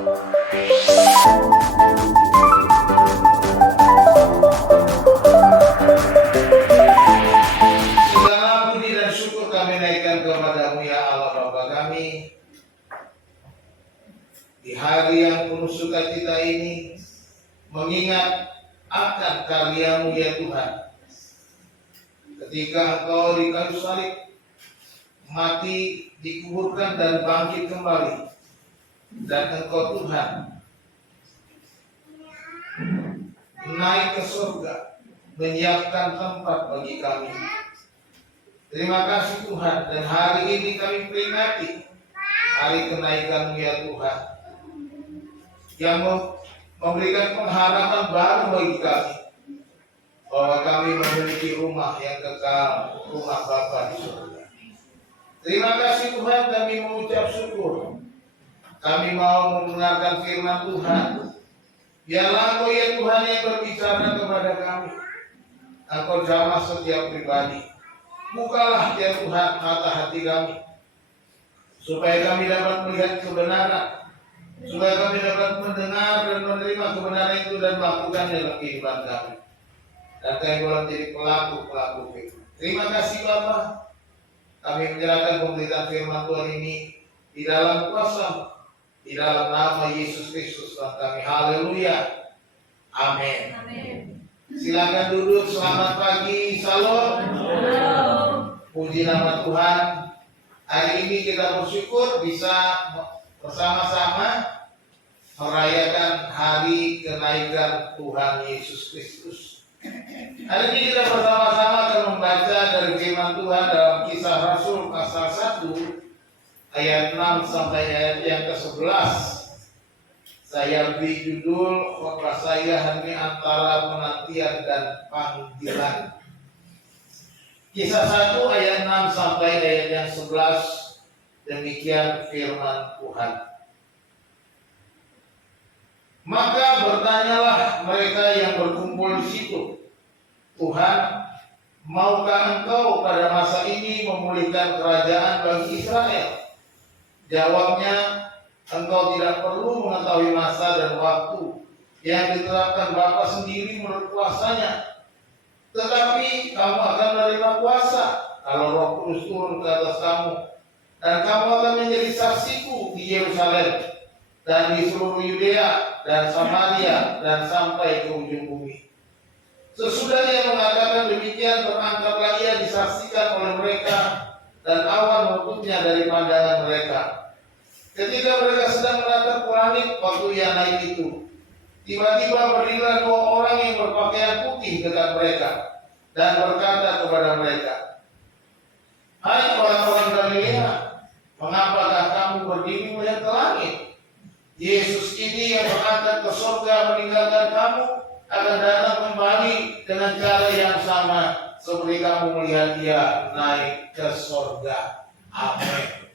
Segala puji dan syukur kami naikkan kepadamu ya Allah Bapa kami. Di hari yang penuh sukacita ini, mengingat akan karyamu ya Tuhan. Ketika Engkau di kayu salib, mati, dikuburkan dan bangkit kembali. Dan Engkau Tuhan naik ke surga, menyiapkan tempat bagi kami. Terima kasih Tuhan, dan hari ini kami peringati hari kenaikan-Mu ya Tuhan, yang memberikan pengharapan baru bagi kami, bahwa kami memiliki rumah yang kekal, rumah Bapa di surga. Terima kasih Tuhan, kami mengucap syukur. Kami mau mendengarkan firman Tuhan. Biarlah Engkau ya Tuhan yang berbicara kepada kami. Engkau jamah setiap pribadi. Bukalah ya Tuhan mata hati kami, supaya kami dapat melihat kebenaran, supaya kami dapat mendengar dan menerima kebenaran itu dan melakukan dalam kehidupan kami. Dan kami boleh menjadi pelaku-pelaku firman. Terima kasih Bapa. Kami menyerahkan pemberitaan firman Tuhan ini di dalam kuasa, di dalam nama Yesus Kristus Tuhan kami. Haleluya. Amin. Silakan duduk. Selamat pagi. Salam. Puji nama Tuhan. Hari ini kita bersyukur bisa bersama-sama merayakan hari kenaikan Tuhan Yesus Kristus. Hari ini kita bersama-sama akan membaca dari firman Tuhan dalam Kisah Rasul pasal 1 ayat 6 sampai ayat yang ke-11. Saya beri judul khotbah saya hari ini antara penantian dan panggilan. Kisah 1 ayat 6 sampai ayat yang 11. Demikian firman Tuhan. Maka bertanyalah mereka yang berkumpul di situ, Tuhan, maukah Engkau pada masa ini memulihkan kerajaan bagi Israel? Jawabnya, Engkau tidak perlu mengetahui masa dan waktu yang ditetapkan Bapa sendiri menurut kuasanya. Tetapi kamu akan menerima kuasa kalau Roh Kudus turun ke atas kamu, dan kamu akan menjadi saksiku di Yerusalem dan di seluruh Yudea dan Samaria dan sampai ke ujung bumi. Sesudah ia mengatakan demikian, terangkatlah ia disaksikan oleh mereka, dan awan menutupnya dari pandangan mereka. Ketika mereka sedang menatap ke langit waktu ia naik itu, tiba-tiba berdirilah 2 orang yang berpakaian putih dekat mereka dan berkata kepada mereka, "Hai orang-orang Galilea, mengapakah kamu berdiri melihat ke langit? Yesus ini yang berangkat ke surga meninggalkan kamu akan datang kembali dengan cara yang sama seperti kamu melihat dia naik ke surga." Amin.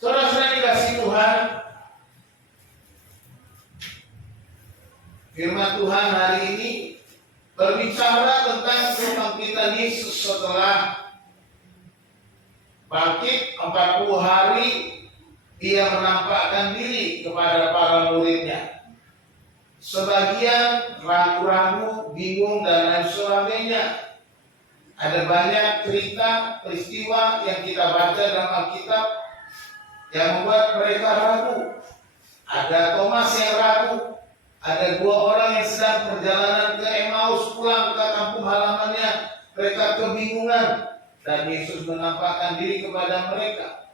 Saudara-saudara dikasihi Tuhan, firman Tuhan hari ini berbicara tentang kebangkitan Yesus setelah bangkit 40 hari. Dia menampakkan diri kepada para muridnya. Sebagian ragu-ragu, bingung, dan lain sebagainya. Ada banyak cerita, peristiwa yang kita baca dalam Alkitab yang membuat mereka ragu. Ada Thomas yang ragu. Ada 2 orang yang sedang perjalanan ke Emmaus pulang ke kampung halamannya. Mereka kebingungan. Dan Yesus menampakkan diri kepada mereka.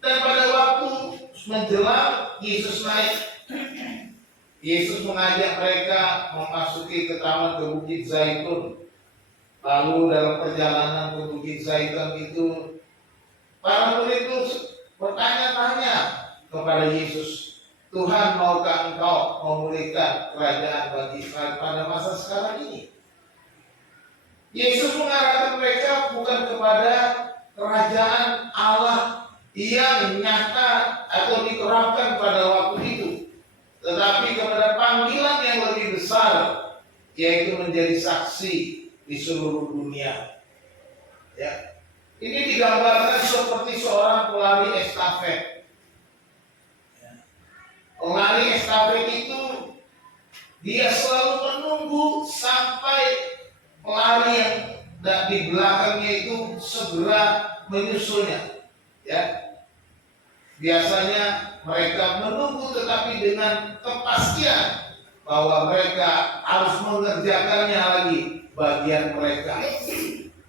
Dan pada waktu menjelang Yesus naik, Yesus mengajak mereka memasuki ke taman ke Bukit Zaitun. Lalu dalam perjalanan ke Bukit Zaitun itu, para murid itu bertanya-tanya kepada Yesus, "Tuhan, maukah Engkau memulihkan kerajaan bagi Israel pada masa sekarang ini?" Yesus mengarahkan mereka bukan kepada kerajaan Allah yang nyata atau diterapkan pada waktu itu, tetapi kepada panggilan yang lebih besar, yaitu menjadi saksi di seluruh dunia. Ya. Ini digambarkan seperti seorang pelari estafet. Pelari estafet itu dia selalu menunggu sampai pelari yang di belakangnya itu segera menyusulnya. Ya, biasanya mereka menunggu tetapi dengan kepastian bahwa mereka harus mengerjakannya lagi bagian mereka.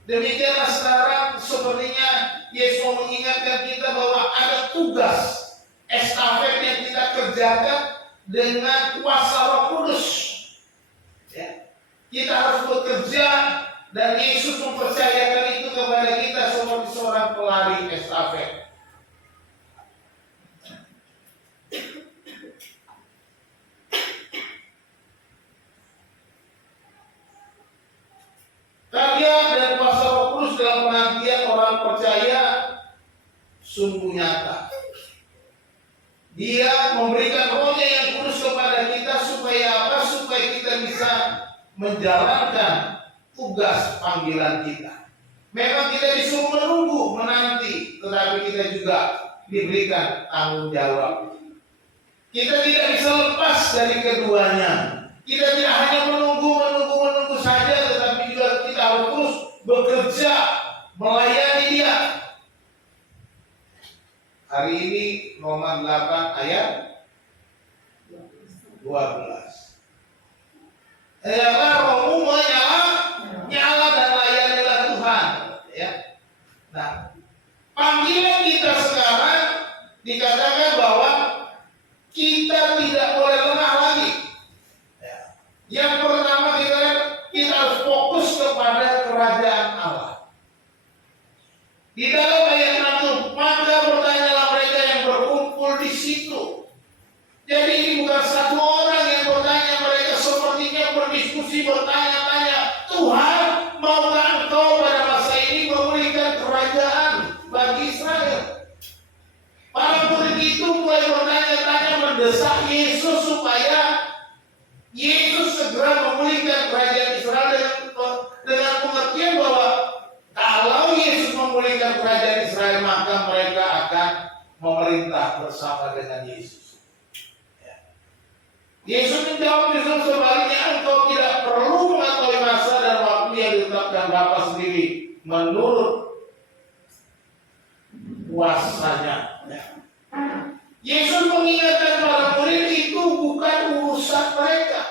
Demikianlah sekarang sepertinya Yesus mau mengingatkan kita bahwa ada tugas estafet yang kita kerjakan dengan kuasa Roh Kudus. Ya. Kita harus bekerja dan Yesus mempercayakan itu kepada kita seperti seorang pelari estafet. Karya dan kuasa Roh Kudus dalam penantian orang percaya sungguh nyata. Dia memberikan rohnya yang kudus kepada kita supaya apa? Supaya kita bisa menjalankan tugas panggilan kita. Memang kita disuruh menunggu, menanti, tetapi kita juga diberikan tanggung jawab. Kita tidak bisa lepas dari keduanya. Kita tidak hanya menunggu saja, tetapi juga kita harus terus bekerja, melayani Dia. Hari ini Roma 8 ayat 12. Nyala rohmu nyala dan layanilah Tuhan. Ya. Nah, panggilan kita sekarang dikatakan bahwa kita tidak boleh lengah lagi. Ya. Yang pertama kita harus fokus kepada kerajaan Allah. Di dalam ayat 6, maka bertanyalah mereka yang berkumpul di situ. Jadi ini bukan satu orang yang bertanya, mereka sepertinya berdiskusi, bertanya-tanya, Tuhan, maukah Engkau pada masa ini memberikan kerajaan bagi Israel? Para murid itu mulai bertanya-tanya, mendesak Yesus supaya Yesus segera memulihkan kerajaan Israel dengan pengertian bahwa kalau Yesus memulihkan kerajaan Israel, maka mereka akan memerintah bersama dengan Yesus. Ya. Yesus menjawab Yesus sebaliknya, engkau tidak perlu mengetahui masa dan waktu yang ditetapkan Bapa sendiri menurut kuasanya. Ya. Yesus mengingatkan para murid itu bukan urusan mereka.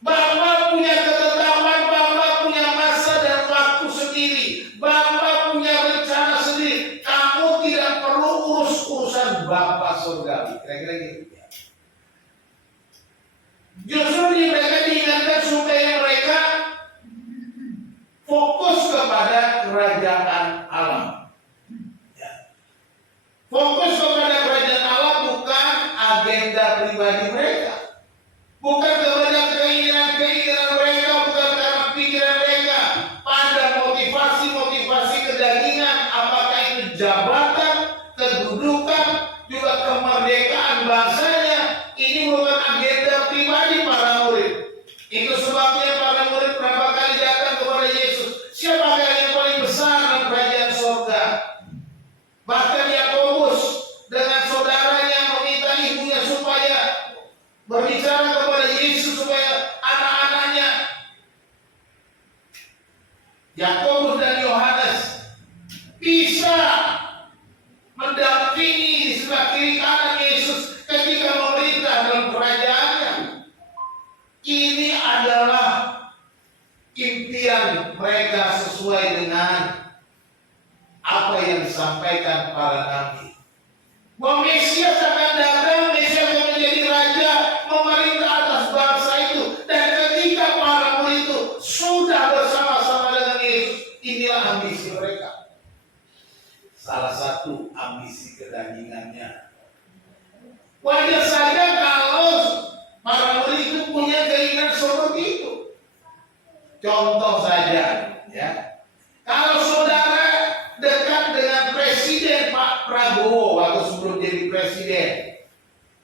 Bapa punya ketetapan, Bapa punya masa dan waktu sendiri. Bapa punya rencana sendiri. Kamu tidak perlu urus urusan Bapa surgawi. Kira-kira gitu ya. Justru mereka diingatkan supaya mereka fokus kepada kerajaan Allah. Ya. Fokus kepada kerajaan Allah bukan agenda pribadi mereka. Bukan kepada keinginan mereka, bukan karena pikiran mereka. Pada motivasi kedagingan, apakah itu jabatan, kedudukan, juga kemerdekaan bangsanya. Ini bukan agenda pribadi para murid. Itu sebabnya para murid berapa kali datang kepada Yesus. Siapakah yang paling besar dalam kerajaan surga? Bahkan Yakobus dengan saudaranya meminta ibunya supaya berbicara kepada Yesus supaya anak-anaknya Yakobus dan Yohanes bisa mendampingi di sebelah kiri kanan Yesus ketika memerintah dalam kerajaannya. Ini adalah impian mereka sesuai dengan apa yang disampaikan para nabi. Bahwa Mesias akan datang, Mesias akan menjadi raja, memerintah atas bangsa itu. Dan ketika para murid itu sudah bersama-sama dengan Yesus, inilah ambisi mereka. Salah satu ambisi kedagingannya. Wajar saja kalau para murid itu punya keinginan seperti itu. Contoh saja, ya. Kalau saudara dekat dengan Presiden Pak Prabowo waktu sebelum jadi presiden,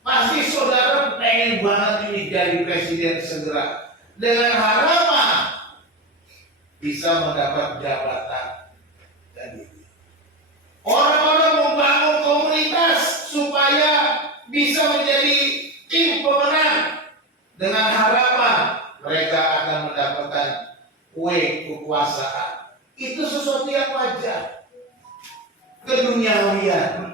pasti saudara pengen banget ini jadi presiden segera dengan harapan bisa mendapat jabatan dan itu. Orang-orang membangun komunitas supaya bisa menjadi dengan harapan mereka akan mendapatkan kue kekuasaan. Itu sesuatu yang wajar, keduniawian.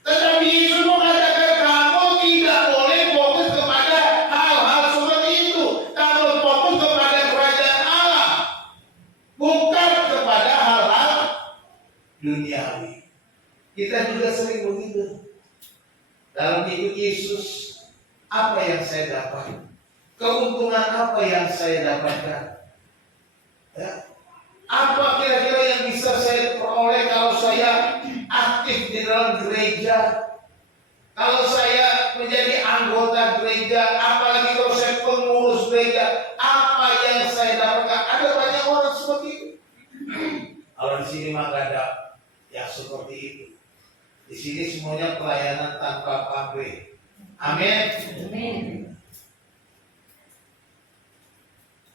Tetapi Yesus mengatakan kamu tidak boleh fokus kepada hal-hal seperti itu. Kamu fokus kepada kerajaan Allah, bukan kepada hal-hal duniawi. Kita juga sering begitu. Dalam hidup Yesus, apa yang saya dapat? Keuntungan apa yang saya dapatkan? Ya. Apa kira-kira yang bisa saya peroleh kalau saya aktif di dalam gereja? Kalau saya menjadi anggota gereja, apalagi kalau saya pengurus gereja, apa yang saya dapatkan? Ada banyak orang seperti itu. Kalau di sini mah gak ada yang seperti itu. Di sini semuanya pelayanan tanpa pamrih. Amin. Amin.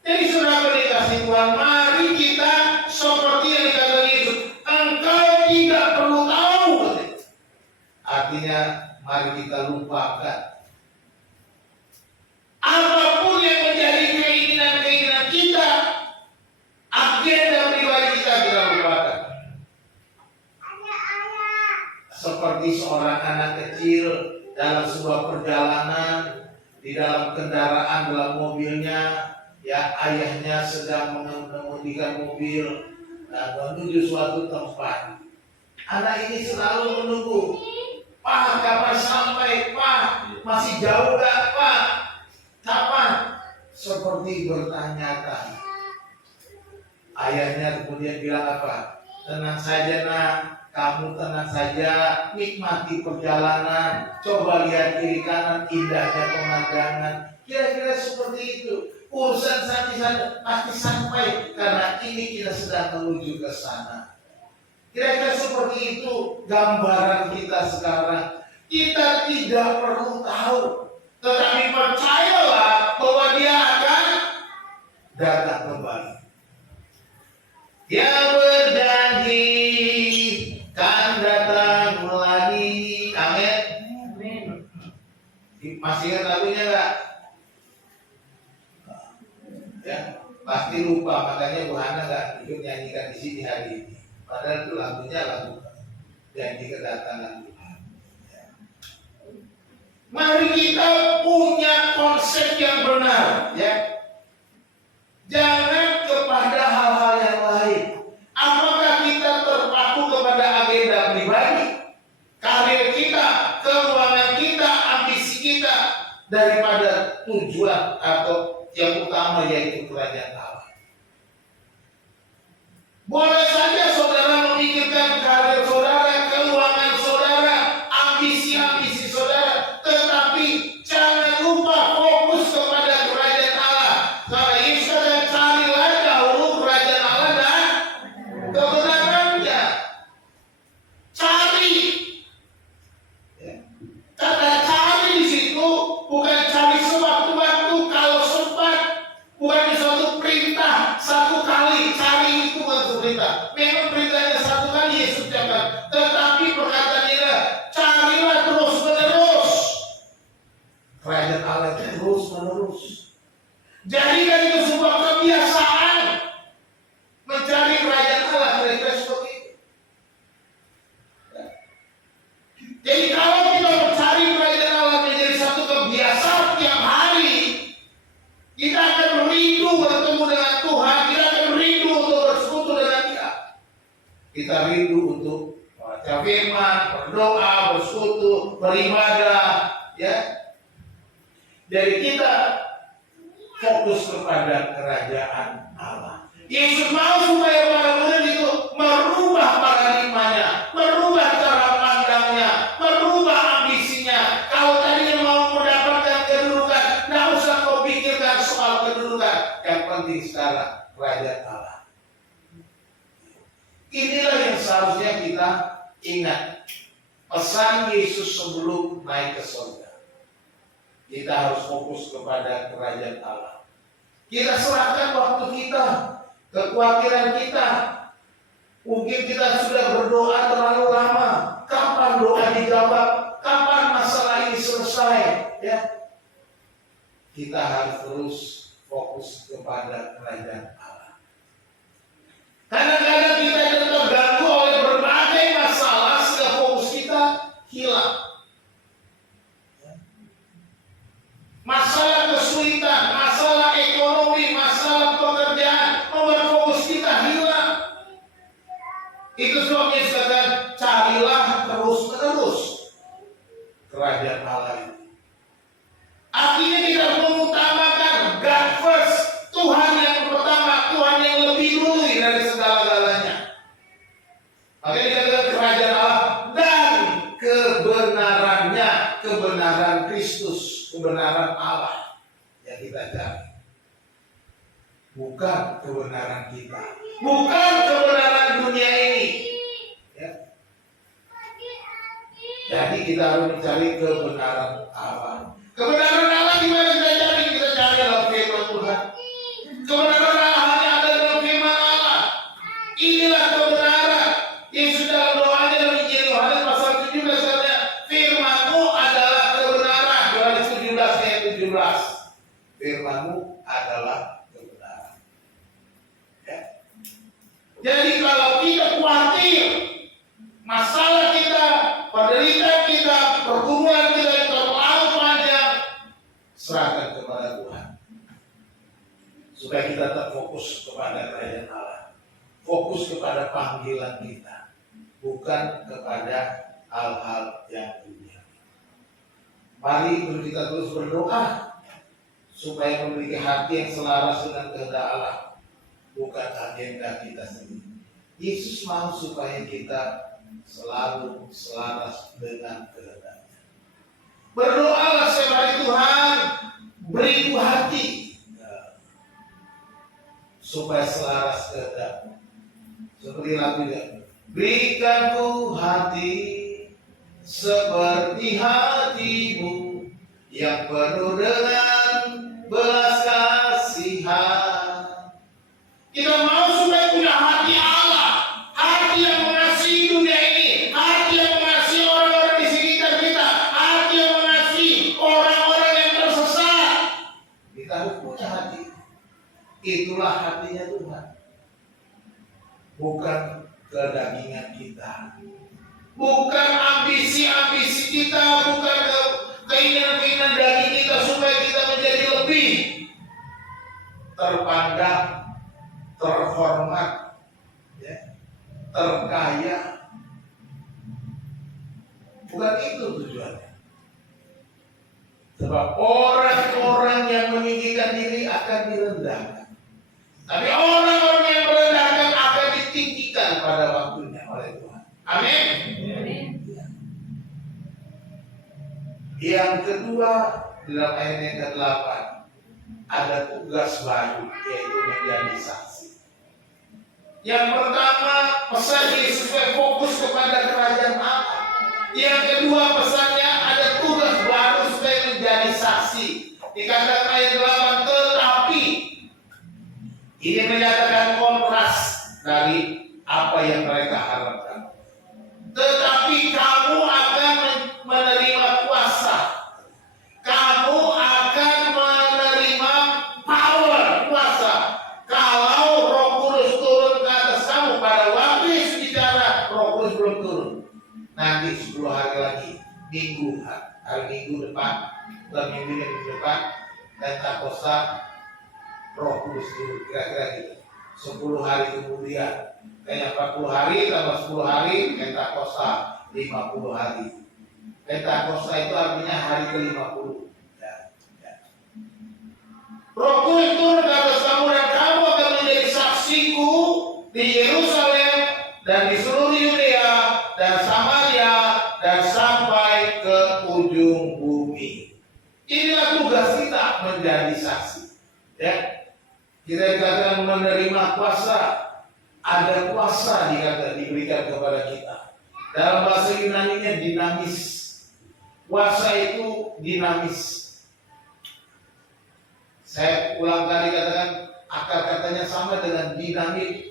Jadi saudara dikasih Tuhan, mari kita seperti yang dikatakan Yesus, engkau tidak perlu tahu. Artinya mari kita lupakan apapun yang menjadi keinginan-keinginan kita, agenda pribadi kita lupakan. Seperti seorang anak kecil dalam sebuah perjalanan, di dalam kendaraan, dalam mobilnya, ya ayahnya sedang mengemudikan mobil menuju suatu tempat. Anak ini selalu menunggu, Pak, kapan sampai, Pak? Masih jauh gak, Pak? Kapan? Seperti bertanya-tanya. Ayahnya kemudian bilang apa? Tenang saja nak, kamu tenang saja, nikmati perjalanan, coba lihat kiri kanan, indahnya pemandangan. Kira-kira seperti itu. Urusan pasti sampai, karena ini kita sedang menuju ke sana. Kira-kira seperti itu gambaran kita sekarang. Kita tidak perlu tahu, tetapi percayalah bahwa Dia akan datang kembali. Dia berjanji kan datang lagi. Amin. Amin. Masih ingat lagunya enggak? Ya, pasti lupa, makanya Bu Hana nggak ikut nyanyikan di sini hari ini. Padahal itu lagunya lagu janji kedatangan Tuhan. Ya. Mari kita punya konsep yang benar, ya. Jangan kepada hal-hal yang lain. Apakah kita terpaku kepada agenda pribadi, karir kita, keuangan kita, ambisi kita, daripada tujuan atau yang utama yaitu kerajaan Allah. Boleh saja saudara memikirkan karir saudara, keuangan saudara, ambisi-ambisi saudara, tetapi jangan lupa fokus kepada kerajaan Allah. Karena Yesus katakan carilah dahulu kerajaan Allah dan kebenarannya. Cari. Kata cari di situ bukan cari sewaktu-waktu kalau sempat, bukan di suatu perintah satu kali cari itu bukan perintah. Memang perintahnya satu kali Yesus ucapkan, tetapi perkataannya adalah carilah terus menerus. Kerajaan Allah itu terus menerus. Jadikan itu sebuah kebiasaan mencari kerajaan Allah, kira-kira seperti itu. Jadi kalau kita mencari kerajaan Allah menjadi satu kebiasaan tiap hari, kita akan rindu bertemu dengan Tuhan, kita akan rindu untuk bersekutu dengan Dia. Kita rindu untuk membaca firman, berdoa, bersekutu, beribadah, ya. Jadi kita fokus kepada kerajaan Allah. Yesus mau supaya para murid itu merubah paradigmanya, merubah cara pandangnya, merubah ambisinya. Kalau tadinya mau mendapatkan kedudukan, tidak usah kau pikirkan soal kedudukan. Yang penting sekarang kerajaan Allah. Inilah yang seharusnya kita ingat. Pesan Yesus sebelum naik ke surga. Kita harus fokus kepada kerajaan Allah. Kita serahkan waktu kita, kekhawatiran kita. Mungkin kita sudah berdoa terlalu lama. Kapan doa dijawab? Kapan masalah ini selesai? Ya. kita harus terus fokus kepada kerajaan Allah. Kadang-kadang kita terganggu oleh berbagai masalah sehingga fokus kita hilang. Masalah kesulitan, masalah ekonomi, masalah pekerjaan membuat fokus kita hilang. Itu sebabnya dikatakan carilah terus-menerus kerajaan Allah itu. Artinya kita mengutamakan God first, Tuhan yang pertama, Tuhan yang lebih dulu dari segala-galanya. Makanya dikatakan kerajaan Allah dan kebenarannya, kebenaran Kristus, kebenaran Allah yang kita cari. Bukan kebenaran kita, bukan kebenaran dunia ini. Ya. Jadi kita harus mencari kebenaran Allah. Kebenaran Allah di mana kita cari? Kita cari dalam firman Tuhan. Kebenaran Allah hanya ada dalam firman Allah. Inilah kebenaran. Yesus dalam doanya dalam Injil Yohanes pasal 17 katanya, firman-Mu adalah kebenaran. Yohanes 17 ayat 17. Firman-Mu adalah kebenaran. Ya. Jadi kalau kita khawatir masalah kita, penderitaan kita, pergumulan kita terlalu panjang, serahkan kepada Tuhan. Supaya kita terfokus kepada kerajaan Allah. Fokus kepada panggilan kita, bukan kepada hal-hal yang dunia. Mari kita terus berdoa supaya memiliki hati yang selaras dengan kehendak Allah, bukan agenda kita sendiri. Yesus mau supaya kita selalu selaras dengan kehendak-Nya. Berdoalah setiap hari, Tuhan beriku hati supaya selaras kehendak-Mu. Seperti lagunya, berikanku hati seperti hati-Mu yang penuh dengan belas kasihan. Kita mau supaya punya hati Allah, hati yang mengasihi dunia ini, hati yang mengasihi orang-orang di sekitar kita, hati yang mengasihi orang-orang yang tersesat. Kita harus punya hati. Itulah hatinya Tuhan. Bukan kedagingan kita, bukan ambisi-ambisi kita, bukan keinginan-keinginan daging kita supaya kita menjadi lebih terpandang, terhormat, ya, terkaya. Bukan itu tujuannya. Sebab orang-orang yang meninggikan diri akan direndahkan, tapi orang-orang yang merendahkan akan ditinggikan pada waktunya oleh Tuhan. Amin. Yang kedua, dalam ayat yang ke-8 ada tugas baru, yaitu menjadi saksi. Yang pertama, pesan Yesus fokus kepada kerajaan Allah. Yang kedua, pesannya ada tugas baru supaya menjadi saksi. Dikatakan ayat 8, tetapi ini menyatakan kontras dari apa yang mereka harapkan. Tetapi kamu akan menerima kuasa. Kamu akan menerima power, kuasa. Kalau Roh Kudus turun ke atas kamu. Pada waktu Yesus bicara, Roh Kudus belum turun. Nanti 10 hari lagi, minggu, hari minggu depan, minggu depan, Pentakosta, Roh Kudus turun, kira-kira gitu. 10 hari kemudian, kayaknya 40 hari tambah 10 hari, Pentakosta 50 hari. Pentakosta itu artinya hari ke-50. Ya. Roh Kudus turun ke atas kamu dan kamu akan menjadi saksiku di Yerusalem dan di seluruh Yudea dan Samaria dan sampai ke ujung bumi. Inilah tugas kita menjadi saksi. Ya. Kita dikatakan menerima kuasa. Ada kuasa diberikan kepada kita. Dalam bahasa Yunani-nya dinamis. Kuasa itu dinamis. Saya ulang kali katakan, akar katanya sama dengan dinamit.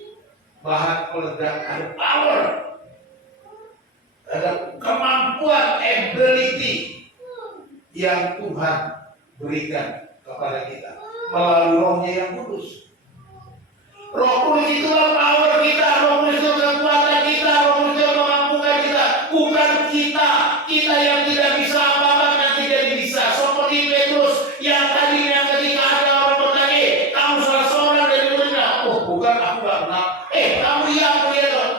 Bahan peledak, ada power. Ada kemampuan, ability yang Tuhan berikan kepada kepada kita melalui Roh-Nya yang kudus. Roh Kudus itulah power kita, Roh Kudus itu kekuatan kita, Roh Kudus itu memampukan kita, bukan kita yang tidak bisa apa-apa nanti jadi bisa. Seperti Petrus yang tadinya ketika ada orang bertanya, kamu salah seorang dari muridnya, oh bukan, aku gak kenal. Kamu iya,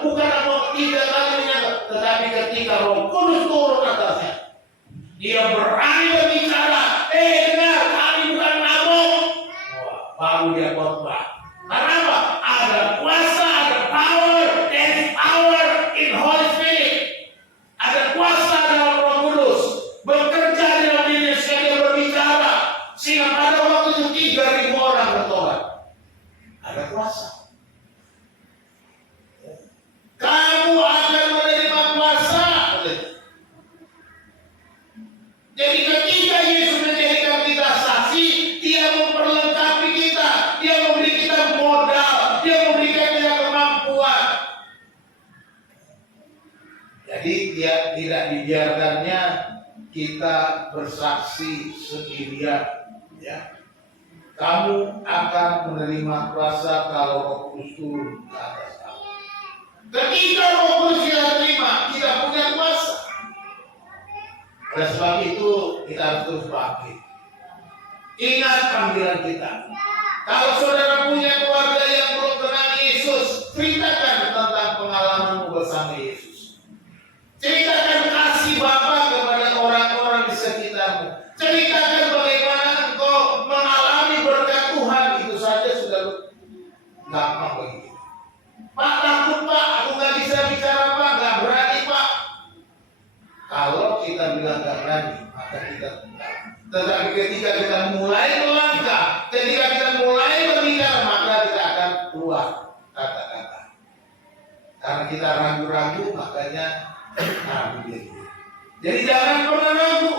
bukan, aku tidak kali menyangka. Tetapi ketika Roh Kudus turun atasnya, dia berani berbicara, dengar, kami bukan nabung. Baru dia khotbah. Karena apa? Ada kuasa, ada power, there is power in Holy Spirit. Ada kuasa dalam Roh Kudus bekerja dalam diri sekali dia berbicara, sehingga pada waktu itu 3.000 orang bertobat. Ada kuasa. Kamu akan menerima kuasa. Jadi ketika Yesus menjadikan kita saksi, Dia memperlengkapi kita, Dia memberi kita modal, Dia memberikan kita kemampuan. Jadi Dia tidak dibiarkannya kita bersaksi sendirian. Ya. Kamu akan menerima kuasa kalau Roh Kudus turun ke atas kamu. Ketika Roh Kudus kita terima, kita punya kuasa. Oleh sebab itu kita harus terus bangkit. Ingat panggilan kita. Kalau saudara punya keluarga yang belum kenal Yesus, ceritakan tentang pengalamanmu bersama Yesus. Ceritakan kasih Bapa kepada orang-orang di sekitarmu. Ceritakan bagaimana engkau mengalami berkat Tuhan. Itu saja sudah gampang bagi kita. Pak, takut Pak, aku gak bisa bicara Pak, gak berani Pak. Kalau kita bilang gak berani, maka kita tidak. Tetapi ketika kita mulai melangkah, ketika kita mulai berbicara, maka kita akan keluar kata-kata. Karena kita ragu-ragu, makanya ragu diri. Jadi jangan pernah ragu,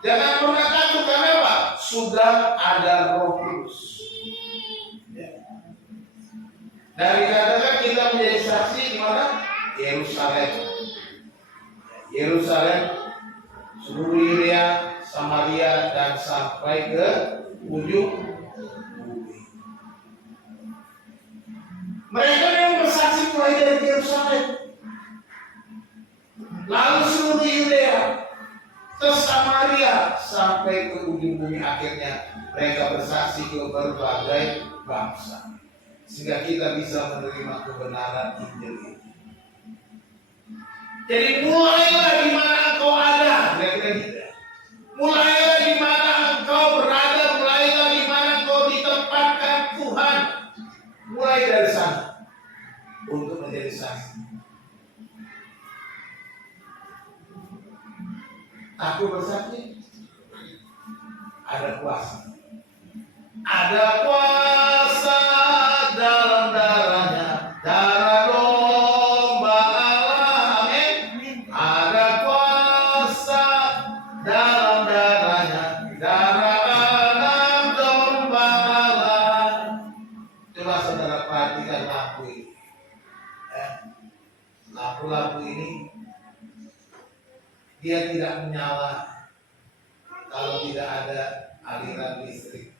jangan pernah takut. Karena apa? Sudah ada Roh Kudus. Ya. Dari katakan kita menjadi saksi di mana? Yerusalem. Yerusalem, seluruh Yudea, Samaria, dan sampai ke ujung bumi. Mereka yang bersaksi mulai dari Yerusalem, lalu seluruh Yudea, ke Samaria, sampai ke ujung bumi. Akhirnya mereka bersaksi ke berbagai bangsa, sehingga kita bisa menerima kebenaran Injil ini. Jadi mulailah di mana engkau ada, kira-kira gitu. Mulailah di mana engkau berada, mulailah di mana engkau ditempatkan Tuhan. Mulai dari sana untuk menjadi saksi. Aku bersaksi, ada kuasa. Ada kuasa dalam darahnya, darah domba Allah, amin. Ada kuasa dalam darahnya, darah anak domba Allah. Coba saudara perhatikan lampu ini. Lampu-lampu ini dia tidak menyala kalau tidak ada aliran listrik.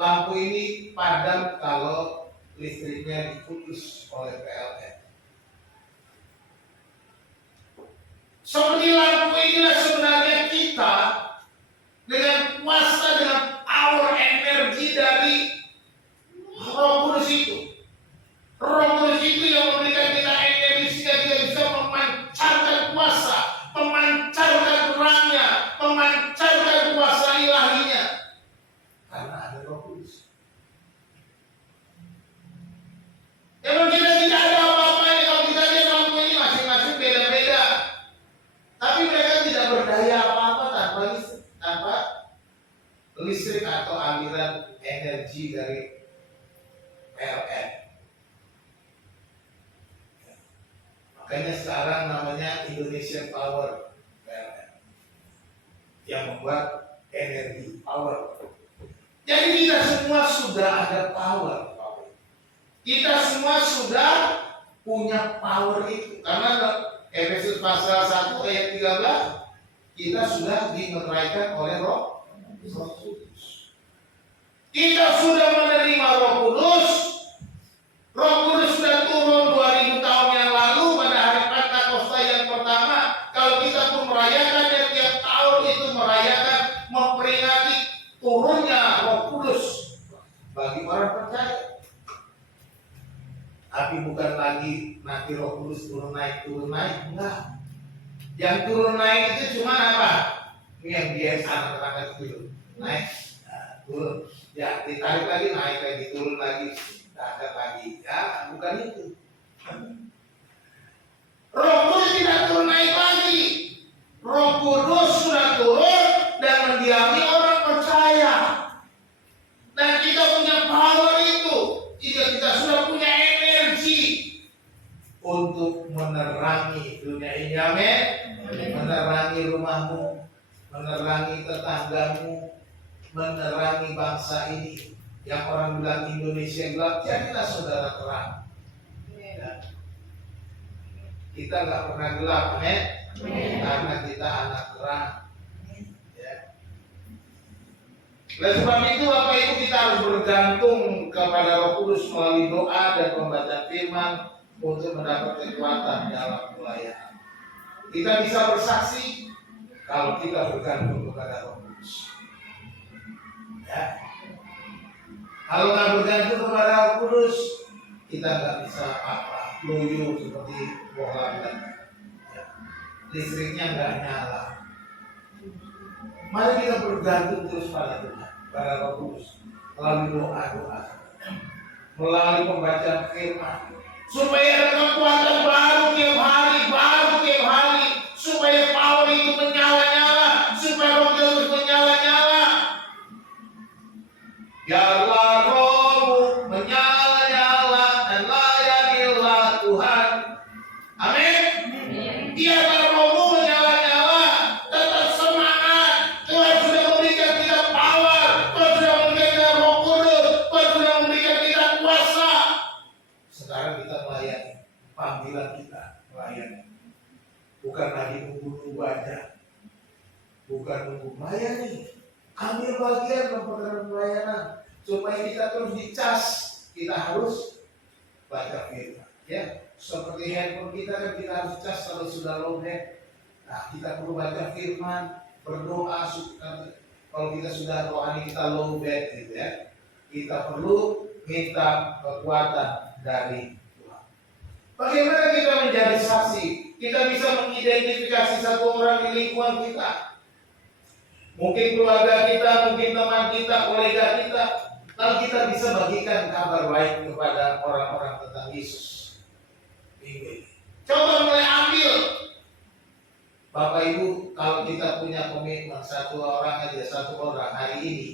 Lampu ini padam kalau listriknya diputus oleh PLN. Seperti lampu inilah sebenarnya kita dengan kuasa, dengan power energi dari Roh Kudus itu. Roh Kudus itu yang memberikan kita energi sehingga kita bisa memancarkan kuasa, memancarkan terangnya, memancarkan kuasa ilahinya. Karena ada Roh Kudus. Emang kita tidak ada apa-apanya kalau kita lihat lampu ini masing-masing beda-beda. Tapi mereka tidak berdaya apa-apa tanpa listrik atau aliran energi dari PLN. Makanya sekarang namanya Indonesian Power PLN yang membuat energi power. Jadi kita semua sudah ada power. Kita semua sudah punya power itu. Karena Efesus pasal 1 ayat 13, Kita sudah dimeteraikan oleh Roh Kudus. Kita sudah menerima Roh Kudus. Roh Kudus sudah turun 2000 tahun yang lalu pada hari Pentakosta yang pertama. Kalau kita pun merayakan dan tiap tahun itu merayakan, memperingati turunnya Roh Kudus bagi orang percaya. Tapi bukan lagi nanti Roh Kudus turun naik, enggak. Yang turun naik itu cuma apa? Ini yang biasa anak-anak itu naik, turun, ya ditarik lagi, naik lagi, turun lagi, angkat lagi, ya bukan itu. Roh Kudus tidak turun naik lagi. Roh Kudus sudah turun dan mendiami orang percaya. Dan kita punya power itu. Jika kita sudah punya energi untuk menerangi dunia ini, amin. Menerangi rumahmu, menerangi tetanggamu, menerangi bangsa ini. Yang orang bilang Indonesia gelap, jadilah saudara terang. Ya. Kita nggak pernah gelap, amin. Karena kita anak terang. Ya. Oleh sebab itu, Bapak Ibu, kita harus bergantung kepada Roh Kudus melalui doa dan pembacaan firman untuk mendapat kekuatan dalam pelayanan. Kita bisa bersaksi kalau kita bergantung kepada Roh Kudus. Ya. Kalau nggak bergantung kepada Roh Kudus, kita nggak bisa apa, loyo seperti bola dan ya. Listriknya nggak nyala. Mari kita bergantung terus pada Tuhan, pada Roh Kudus, melalui doa-doa, melalui pembacaan firman, supaya ada kekuatan baru tiap hari, supaya power itu menyala-nyala, supaya Roh Kudus menyala-nyala. Biarlah rohmu menyala-nyala dan layanilah Tuhan. Amin. Biarlah rohmu menyala-nyala, tetap semangat. Tuhan sudah memberikan kita power, Tuhan sudah memberikan kita Roh Kudus, Tuhan sudah memberikan kita kuasa. Sekarang kita melayani, panggilan kita melayani. Bukan lagi nunggu aja, bukan nunggu melayani. Ambil bagian dalam pelayanan supaya kita terus dicas. Kita harus baca firman, ya. Seperti handphone kita kan kita harus cas kalau sudah lowbat. Nah, kita perlu baca firman, berdoa. Kalau kita sudah rohani kita lowbat, gitu ya. Kita perlu minta kekuatan dari Tuhan. Bagaimana kita menjadi saksi? Kita bisa mengidentifikasi satu orang di lingkungan kita. Mungkin keluarga kita, mungkin teman kita, kolega kita. Lalu kita bisa bagikan kabar baik kepada orang-orang tentang Yesus. Coba mulai ambil. Bapak Ibu, kalau kita punya komitmen satu orang hari ini,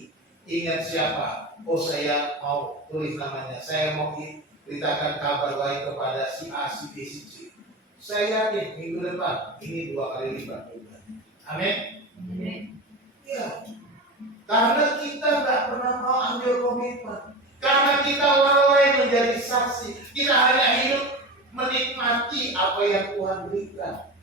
ingat siapa? Oh, saya mau tulis namanya. Saya mau beritakan kabar baik kepada si A, si B, si C. Saya yakin minggu depan ini 2 kali lipat juga. Amin. Ya, karena kita nggak pernah mau ambil komitmen, karena kita lalai menjadi saksi, kita hanya hidup menikmati apa yang Tuhan berikan.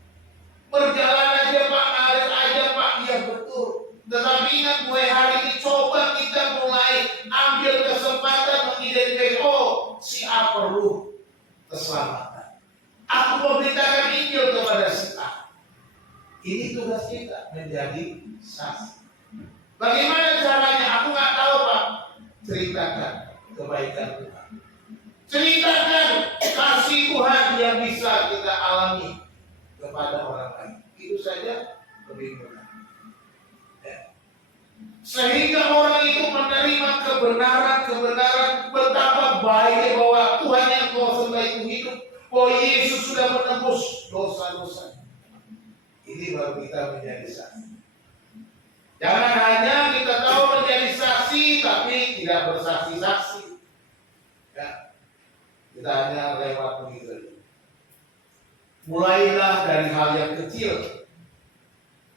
Berjalan aja Pak, ngalir aja Pak, iya betul. Tetapi ingat mulai hari ini coba kita mulai ambil kesempatan mengidentifikasi, oh si A perlu keselamatan. Aku memberitakan Injil kepada si A. Ini tugas kita menjadi saksi. Bagaimana caranya? Aku nggak tahu Pak. Ceritakan kebaikan Tuhan. Ceritakan kasih Tuhan yang bisa kita alami kepada orang lain. Itu saja lebih mudah. Ya. Sehingga orang itu menerima kebenaran betapa baiknya bahwa Tuhan yang kuasa itu hidup, bahwa Yesus sudah menebus dosa-dosa. Ini baru kita menjadi saksi. Jangan hanya kita tahu menjadi saksi tapi tidak bersaksi-saksi. Ya. Kita hanya lewat begitu. Mulailah dari hal yang kecil.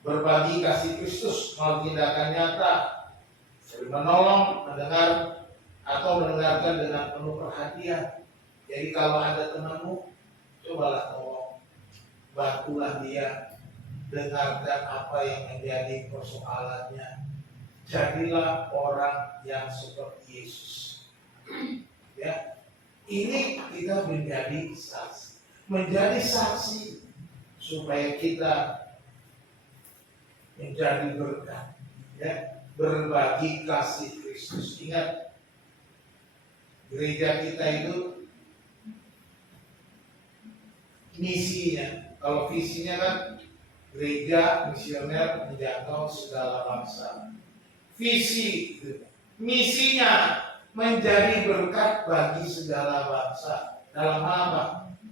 Berbagi kasih Kristus melalui tindakan nyata. Menolong, mendengar atau mendengarkan dengan penuh perhatian. Jadi kalau ada temanmu, cobalah tolong, bantulah dia. dengarkan apa yang menjadi persoalannya. Jadilah orang yang seperti Yesus. Ya, ini kita menjadi saksi supaya kita menjadi berkat, ya, berbagi kasih Kristus. Ingat, gereja kita itu misinya, kalau visinya kan gereja misioner menjangkau segala bangsa. Visi, misinya menjadi berkat bagi segala bangsa. Dalam hal apa?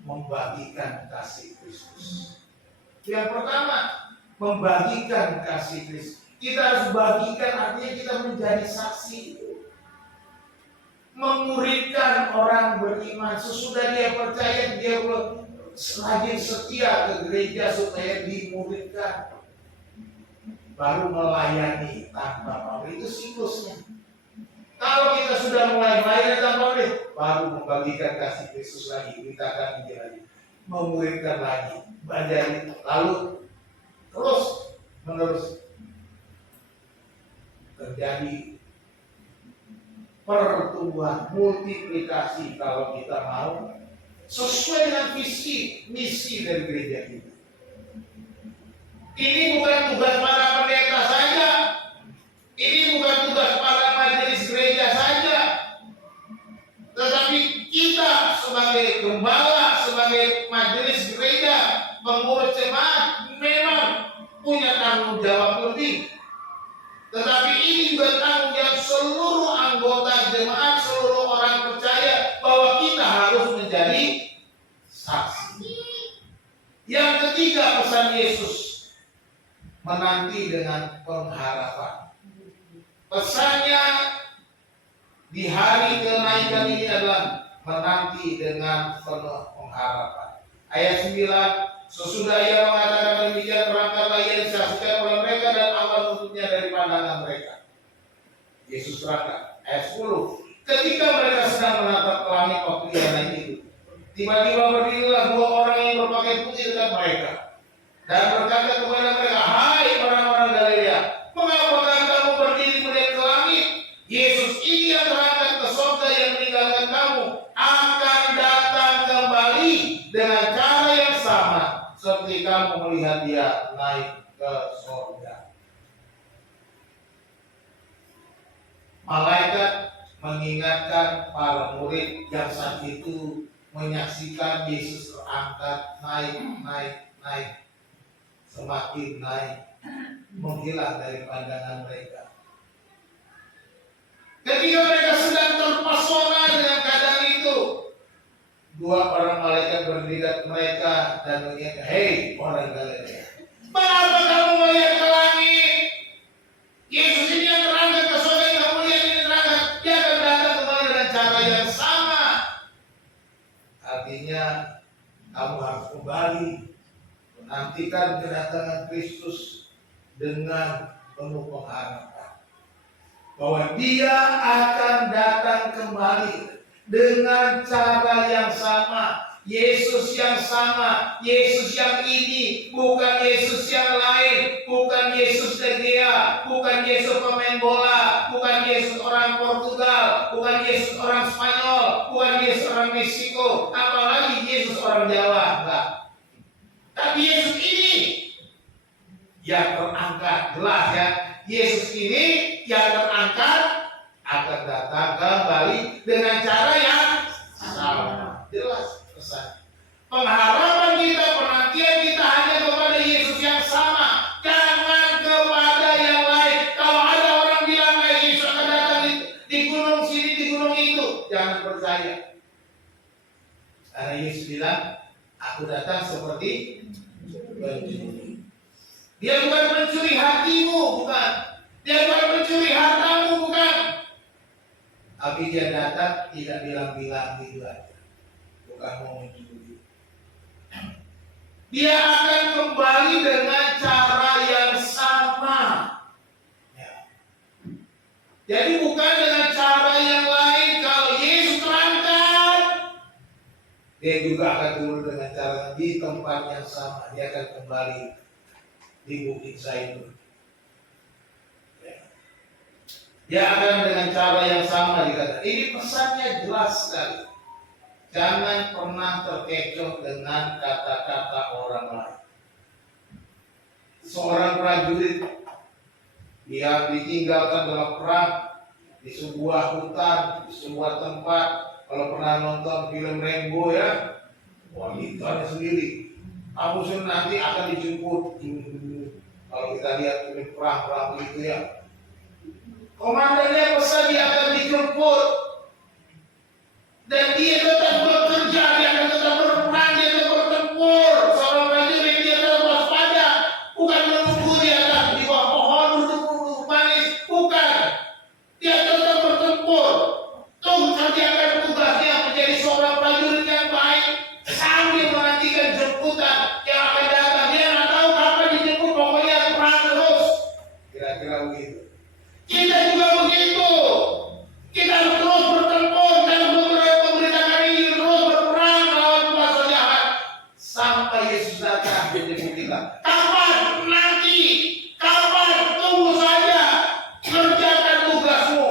Membagikan kasih Kristus. Yang pertama, membagikan kasih Kristus. Kita harus bagikan, artinya kita menjadi saksi. Memuridkan orang beriman. Sesudah dia percaya, dia rajin setia ke gereja supaya dimuridkan. Baru melayani tanpa pamrih. Itu siklusnya. Kalau kita sudah mulai melayani tanpa pamrih, baru membagikan kasih Kristus lagi, beritakan dia lagi, memuridkan lagi, menjadi, lalu terus menerus terjadi pertumbuhan, multiplikasi kalau kita mau sesuai dengan visi misi dari gereja kita. Ini bukan tugas para pendeta saja, ini bukan tugas para majelis gereja saja, tetapi kita sebagai gembala, sebagai majelis gereja, pengurus jemaat memang punya tanggung jawab lebih. Tetapi ini juga tanggung jawab seluruh anggota jemaat, seluruh orang percaya, bahwa kita harus menjadi saksi. Yang ketiga, pesan Yesus, menanti dengan pengharapan. Pesannya di hari kenaikan ini adalah menanti dengan penuh pengharapan. Ayat 9, sesudah ia mengatakan demikian, berangkatlah ia disaksikan oleh mereka dan awan tutupnya dari pandangan mereka. Yesus berangkat. Ayat 10, ketika mereka sedang menatap ke langit waktu ia naik itu, tiba-tiba berdirilah dua orang yang berpakaian putih dekat mereka dan berkata kepada mereka, hai orang-orang Galilea, mengapa kamu berdiri melihat ke langit? Yesus ini yang terangkat ke surga yang meninggalkan kamu akan datang kembali dengan cara yang sama seperti kamu melihat dia naik ke surga. Malaikat mengingatkan para murid yang saat itu menyaksikan Yesus terangkat naik, semakin naik, menghilang dari pandangan mereka. Ketika mereka sedang terpesona dengan keadaan itu, dua orang malaikat berdiri mereka dan mengingatkan, hei orang Galilea, mengapa kamu melihat ke langit? Yesus ini yang terangkat ke surga, yang kamu lihat ini terangkat, dia akan datang kembali dengan cara yang sama. Artinya kamu harus kembali menantikan kedatangan Kristus dengan penuh pengharapan bahwa dia akan datang kembali dengan cara yang sama. Yesus yang sama, Yesus yang ini, bukan Yesus yang lain, bukan Yesus Degea, bukan Yesus pemain bola, bukan Yesus orang Portugal, bukan Yesus orang Spanyol, bukan Yesus orang Meksiko, apalagi Yesus orang Jawa, enggak. Tapi Yesus ini yang terangkat, jelas ya, Yesus ini yang terangkat akan datang kembali dengan cara yang sama, jelas. Pengharapan kita, penantian kita hanya kepada Yesus yang sama, jangan kepada yang lain. Kalau ada orang bilang Yesus akan datang di gunung sini, di gunung itu, jangan percaya. Karena Yesus bilang, aku datang seperti pencuri. Dia bukan mencuri hatimu, bukan. Dia bukan mencuri hartamu, bukan. Tapi dia datang tidak bilang-bilang gitu aja. Bukan mau mencuri. Dia akan kembali dengan cara yang sama. Ya. Jadi bukan dengan cara yang lain. Kalau Yesus terangkat, dia juga akan turun dengan cara di tempat yang sama. Dia akan kembali di Bukit Zaitun. Dia akan dengan cara yang sama dikatakan. Ini pesannya jelas sekali. Jangan pernah terkecoh dengan kata-kata orang lain. Seorang prajurit, dia ditinggalkan dalam perang di sebuah hutan, di sebuah tempat. Kalau pernah nonton film Rambo ya, wanitanya sendiri. Kamu nanti akan dijemput. Kalau kita lihat film perang-perang itu ya, komandannya pesan dia akan dijemput. Dan dia tetap bekerja, dia akan tetap berperang, dia tetap bertempur. Seorang prajurit dia tetap waspada, bukan menunggu dia akan di bawah pohon duduk manis, bukan. Dia tetap bertempur. Tuh dia akan tugasnya menjadi seorang prajurit yang baik sambil menantikan jemputan yang akan datang. Dia nggak tahu kapan dijemput, pokoknya perang terus. Kira-kira begitu. Kita juga begitu. Kita harus terus bertempur dan memberitakan Injil, terus berperang melawan kuasa jahat sampai Yesus datang menjemput kita. Kapan? Nanti. Kapan? Tunggu saja. Kerjakan tugasmu.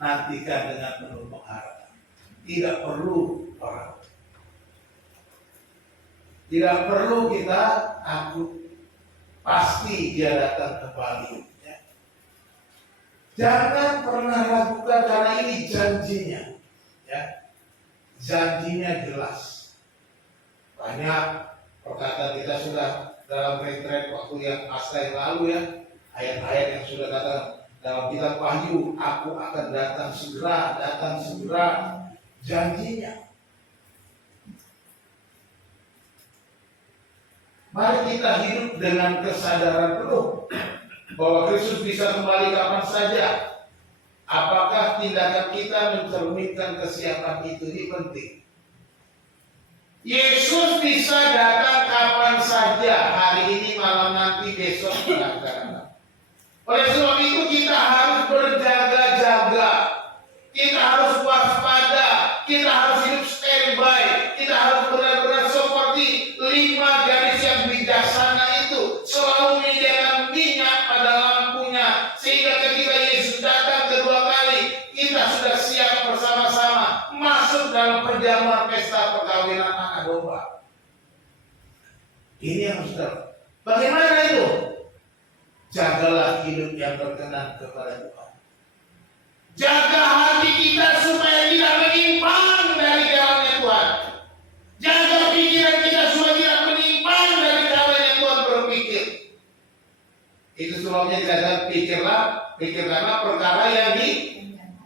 Nantikan dengan penuh pengharapan. Tidak perlu orang. Tidak perlu kita takut. Pasti dia datang kembali. Jangan pernah ragukan karena ini janjinya. Ya. Janjinya jelas. Banyak perkataan kita sudah dalam retret waktu yang pasca yang lalu ya. Ayat-ayat yang sudah katakan dalam kitab Wahyu, aku akan datang segera. Janjinya. Mari kita hidup dengan kesadaran penuh bahwa Kristus bisa kembali kapan saja. Apakah tindakan kita mencerminkan kesiapan itu? Ini penting. Yesus bisa datang kapan saja, hari ini, malam nanti, besok, kadang-kadang. Oleh sebab itu kita harus berjaga-jaga, kita harus waspada, kita harus hidup standby, kita harus benar-benar seperti 5 gadis yang bijaksana itu, selalu menyediakan minyak pada lampunya, sehingga ketika Yesus datang kedua kali, kita sudah siap bersama-sama masuk dalam perjamuan pesta perkawinan anak domba. Ini yang sudah. Bagaimana itu? Jagalah hidup yang berkenan kepada Tuhan. Jaga hati kita supaya tidak menyimpang dari jalannya Tuhan. Jaga pikiran kita supaya tidak menyimpang dari jalannya Tuhan berpikir. Itu sebabnya jaga pikirkanlah perkara yang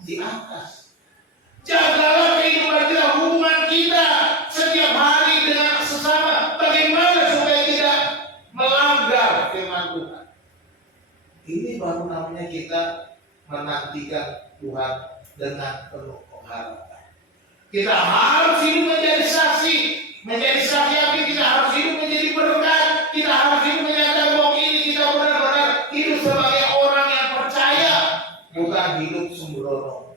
di atas. Jagalah kehidupan kita, hubungan kita setiap hari dengan sesama. Bagaimana supaya tidak melanggar firman Tuhan. Ini baru namanya kita menantikan Tuhan dengan penuh pengharapan. Kita harus hidup menjadi saksi api, kita harus hidup menjadi berkat, kita harus hidup menyatakan bahwa ini kita benar-benar hidup sebagai orang yang percaya, bukan hidup sembrono.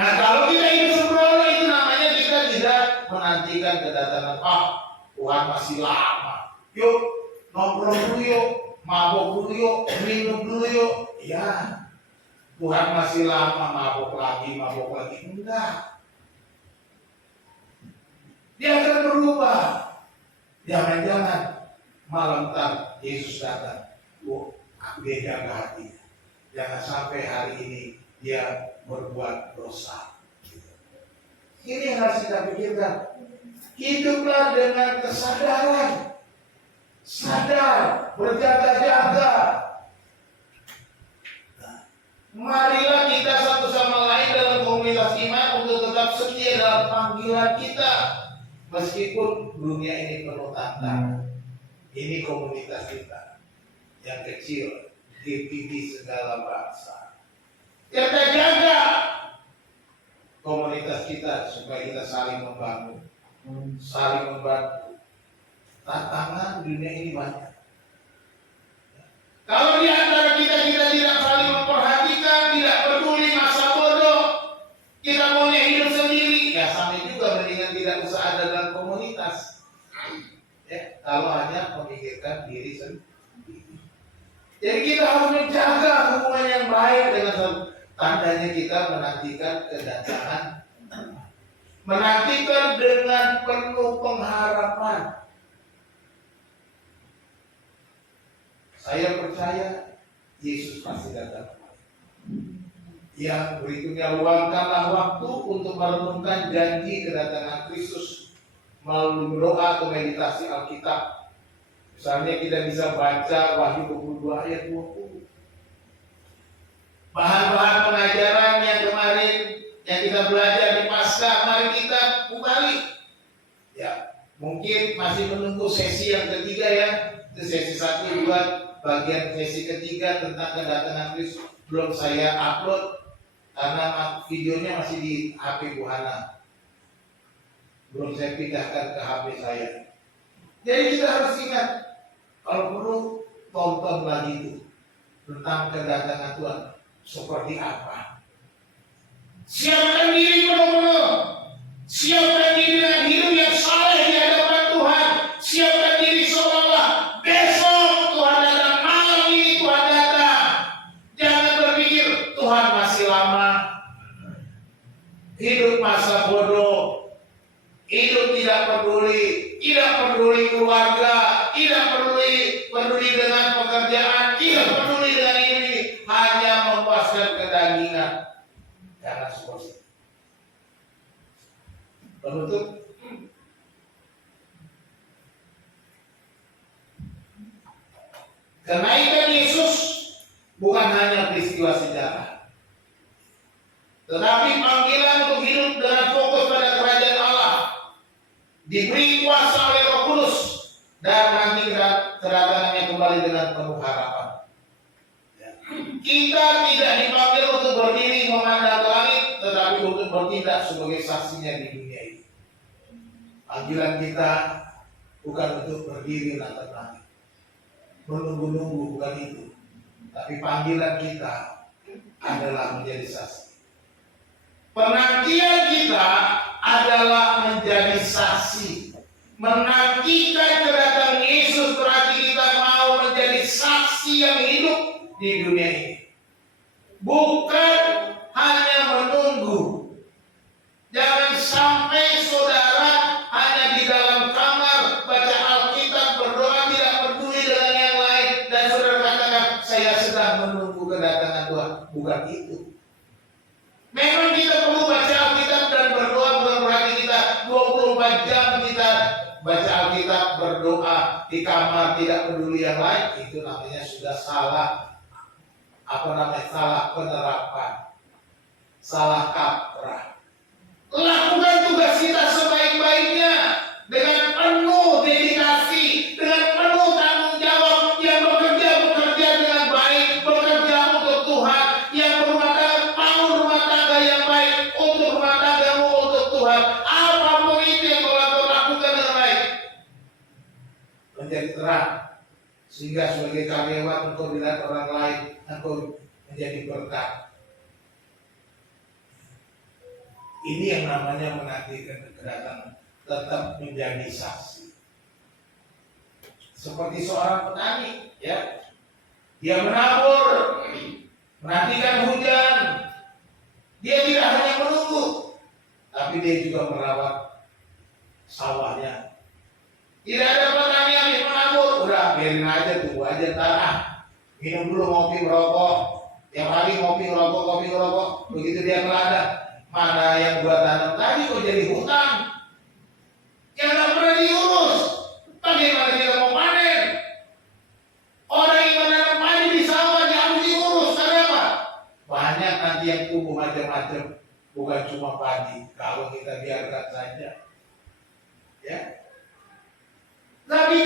Nah, kalau kita hidup sembrono itu namanya kita tidak menantikan kedatangan Tuhan masih lama. Yuk nongkrong dulu yuk, mabok dulu yuk, minum dulu yuk. Ya, Tuhan masih lama, mabok lagi. Enggak. Dia akan berubah. Jangan-jangan malam ntar Yesus datang. Dia jaga hatinya. Jangan sampai hari ini dia berbuat dosa. Ini yang harus kita pikirkan. Hiduplah dengan kesadaran. Sadar, berjaga-jaga. Marilah kita satu sama lain dalam komunitas iman untuk tetap setia dalam panggilan kita. Meskipun dunia ini penuh tantangan. Ini komunitas kita yang kecil, DPD segala bangsa. Kita jaga komunitas kita supaya kita saling membangun, saling membantu. Tantangan dunia ini banyak. Kalau di antara kita tidak saling memperhatikan, tidak peduli masa bodoh, kita maunya hidup sendiri, ya sama juga mendingan tidak usah ada dalam komunitas. Ya. kalau hanya memikirkan diri sendiri. Jadi kita harus menjaga hubungan yang baik dengan tandanya kita menantikan kedatangan, menantikan dengan penuh pengharapan. Saya percaya Yesus pasti datang. Yang berikutnya, luangkanlah waktu untuk merenungkan janji kedatangan Kristus melalui doa atau meditasi Alkitab. Misalnya kita bisa baca Wahyu 22 ayat 20. Bahan-bahan pengajaran yang kemarin yang kita belajar di Paskah, mari kita kembali. Ya, mungkin masih menunggu sesi yang ketiga ya. Itu sesi 1, 2, bagian sesi ketiga tentang kedatangan Kristus belum saya upload karena videonya masih di HP Bu Hana. Belum saya pindahkan ke HP saya. Jadi kita harus ingat, kalau perlu tonton lagi itu tentang kedatangan Tuhan seperti apa. Siapkan diri penuh-penuh. Siapkan diri dengan hidup yang saleh di hadapan Tuhan. Siapkan diri seolah-olah besok Tuhan datang, malam ini Tuhan datang. Jangan berpikir Tuhan masih lama. Hidup masa bodoh. Hidup tidak peduli keluarga, tidak peduli dengan pekerjaan, tidak peduli dengan ini, hanya memuaskan kedagingan. Jangan seperti itu. Penutup. Kenaikan Yesus bukan hanya peristiwa sejarah, tetapi panggilan untuk hidup dengan fokus pada kerajaan Allah, diberi kuasa oleh Roh Kudus, dan nanti kedatangannya kembali dengan penuh harapan. Kita tidak dipanggil untuk berdiri memandang ke langit, tetapi untuk bertindak sebagai saksinya di dunia ini. Panggilan kita bukan untuk berdiri menatap langit, menunggu-nunggu, bukan itu. Tapi panggilan kita adalah menjadi saksi. Penantian kita adalah menjadi saksi. Menantikan kedatangan Yesus berarti kita mau menjadi saksi yang hidup di dunia ini. Bukan hanya menunggu. Jangan sampai saudara hanya di dalam kamar baca Alkitab, berdoa, tidak peduli dengan yang lain, dan saudara katakan saya sedang menunggu kedatangan Tuhan. Bukan itu. Memang kita perlu baca Alkitab dan berdoa, bukan berarti kita 24 jam kita baca Alkitab, berdoa di kamar, tidak peduli yang lain. Itu namanya sudah salah. Salah penerapan, salah kaprah. Lakukan tugas kita sebaik-baiknya dengan penuh dedikasi, dengan penuh tanggung jawab. Yang bekerja dengan baik, bekerja untuk Tuhan. Yang berumah tangga, bangun rumah tangga yang baik untuk rumah tanggamu, untuk Tuhan. Apapun itu yang kau lakukan dengan baik, menjadi terang, sehingga sebagai karyawan engkau dilihat orang lain, engkau menjadi berkat. Ini yang namanya menantikan kedatangan, tetap menjadi saksi. Seperti seorang petani, ya, dia menabur, menantikan hujan. Dia tidak hanya menunggu, tapi dia juga merawat sawahnya. Tidak ada petani yang menabur, udah biarin aja, tunggu aja, ntar minum dulu, ngopi, merokok. Yang hari ngopi, ngerokok, begitu dia ke ladang. Mana yang gua tanam tadi kok jadi hutan? Yang tak pernah diurus. Bagaimana kita mau panen? Orang yang menanam padi di sawah harus diurus. Kenapa? Banyak nanti yang tumbuh macam-macam. Bukan cuma padi. Kalau kita biarkan saja. Ya. Tapi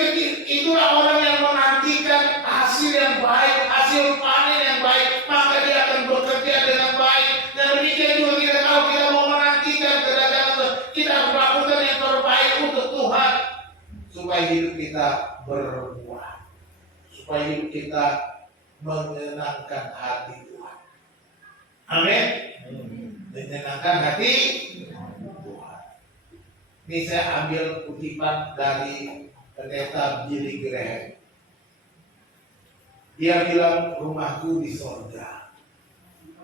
itulah orang yang menantikan hasil yang baik, hasil panen yang baik, maka dia akan bekerja dengan baik. Dan demikian juga kita, kalau kita mau menantikan kedatangan Tuhan, kita harus melakukan yang terbaik untuk Tuhan, supaya hidup kita berbuah, supaya hidup kita menyenangkan hati Tuhan. Amin. Menyenangkan hati Tuhan. Ini saya ambil kutipan dari pendeta Billy Graham. Dia bilang, rumahku di sorga.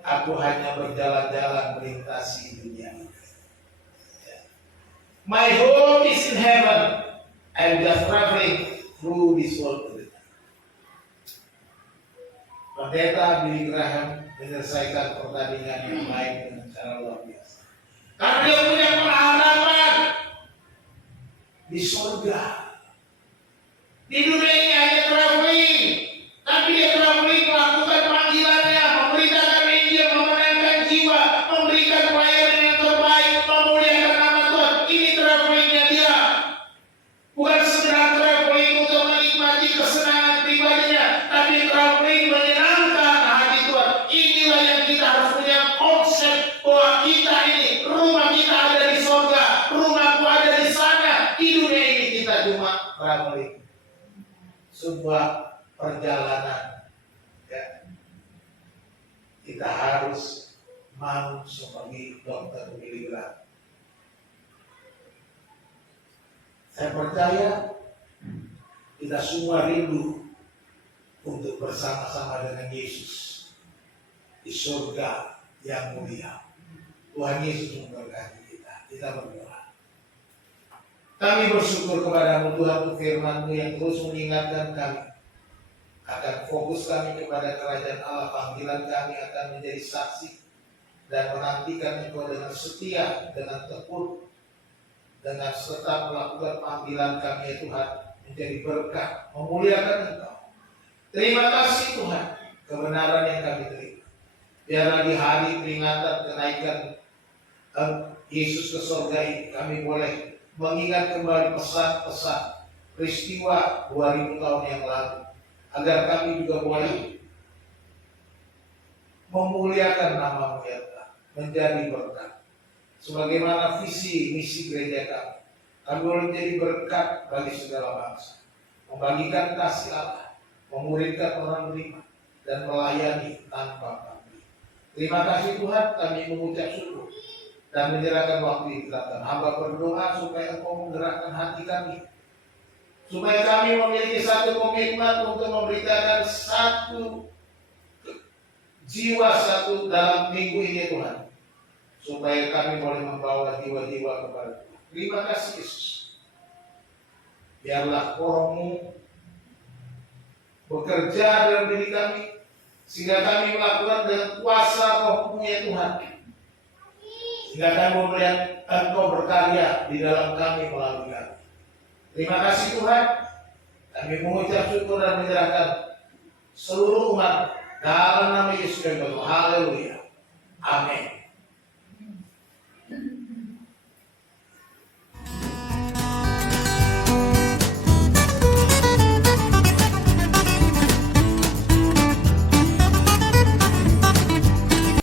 Aku hanya berjalan-jalan melintasi dunia ini. My home is in heaven. I'm just traveling through this world. Pendeta Billy Graham menyelesaikan pertandingan yang baik dengan cara luar biasa. Karena dia punya pengharapan di surga. Di dunia ini hanya traveling, tapi dia traveling melakukan panggilannya, memberitakan Injil, memenangkan jiwa, memberikan pelayanan yang terbaik, memuliakan nama Tuhan. Ini travelingnya dia. Bukan sekedar traveling untuk menikmati kesenangan pribadinya, tapi traveling menyenangkan hati Tuhan. Inilah yang kita harus punya konsep bahwa kita ini, rumah kita ada di surga, rumahku ada di sana. Di dunia ini kita cuma traveling. Sebuah perjalanan, ya. Kita harus mau seperti dokter Billy Graham. Saya percaya kita semua rindu untuk bersama-sama dengan Yesus di surga yang mulia. Tuhan Yesus memberkati kita. Kita berdoa. Kami bersyukur kepadamu Tuhan untuk firman-Mu yang terus mengingatkan kami akan fokus kami kepada kerajaan Allah. Panggilan kami akan menjadi saksi dan menantikan Engkau dengan setia, dengan tekun, dengan tetap melakukan panggilan kami ya Tuhan, menjadi berkat, memuliakan Engkau. Terima kasih Tuhan, kebenaran yang kami terima. Biarlah di hari peringatan kenaikan Yesus ke surga ini, kami boleh mengingat kembali pesan-pesan peristiwa 2000 tahun yang lalu, agar kami juga boleh memuliakan nama-Mu ya Tuhan, menjadi berkat. Sebagaimana visi misi gereja kami, kami boleh menjadi berkat bagi segala bangsa, membagikan kasih Allah, memuridkan orang beriman, dan melayani tanpa pamrih. Terima kasih Tuhan, kami mengucap syukur dan menyerahkan waktu ini ke hamba berdoa supaya Engkau menggerakkan hati kami, supaya kami memiliki satu komitmen untuk memberitakan satu jiwa satu dalam minggu ini Tuhan, supaya kami boleh membawa jiwa-jiwa kepada Tuhan. Terima kasih Yesus. Biarlah Roh-Mu bekerja dalam diri kami, sehingga kami melakukan dengan kuasa Roh-Mu ya Tuhan, sehingga kami melihat Engkau berkarya di dalam kami melalui kami. Terima kasih Tuhan. Kami mengucap syukur dan menyerahkan seluruh umat dalam nama Yesus Kristus. Haleluya. Amin.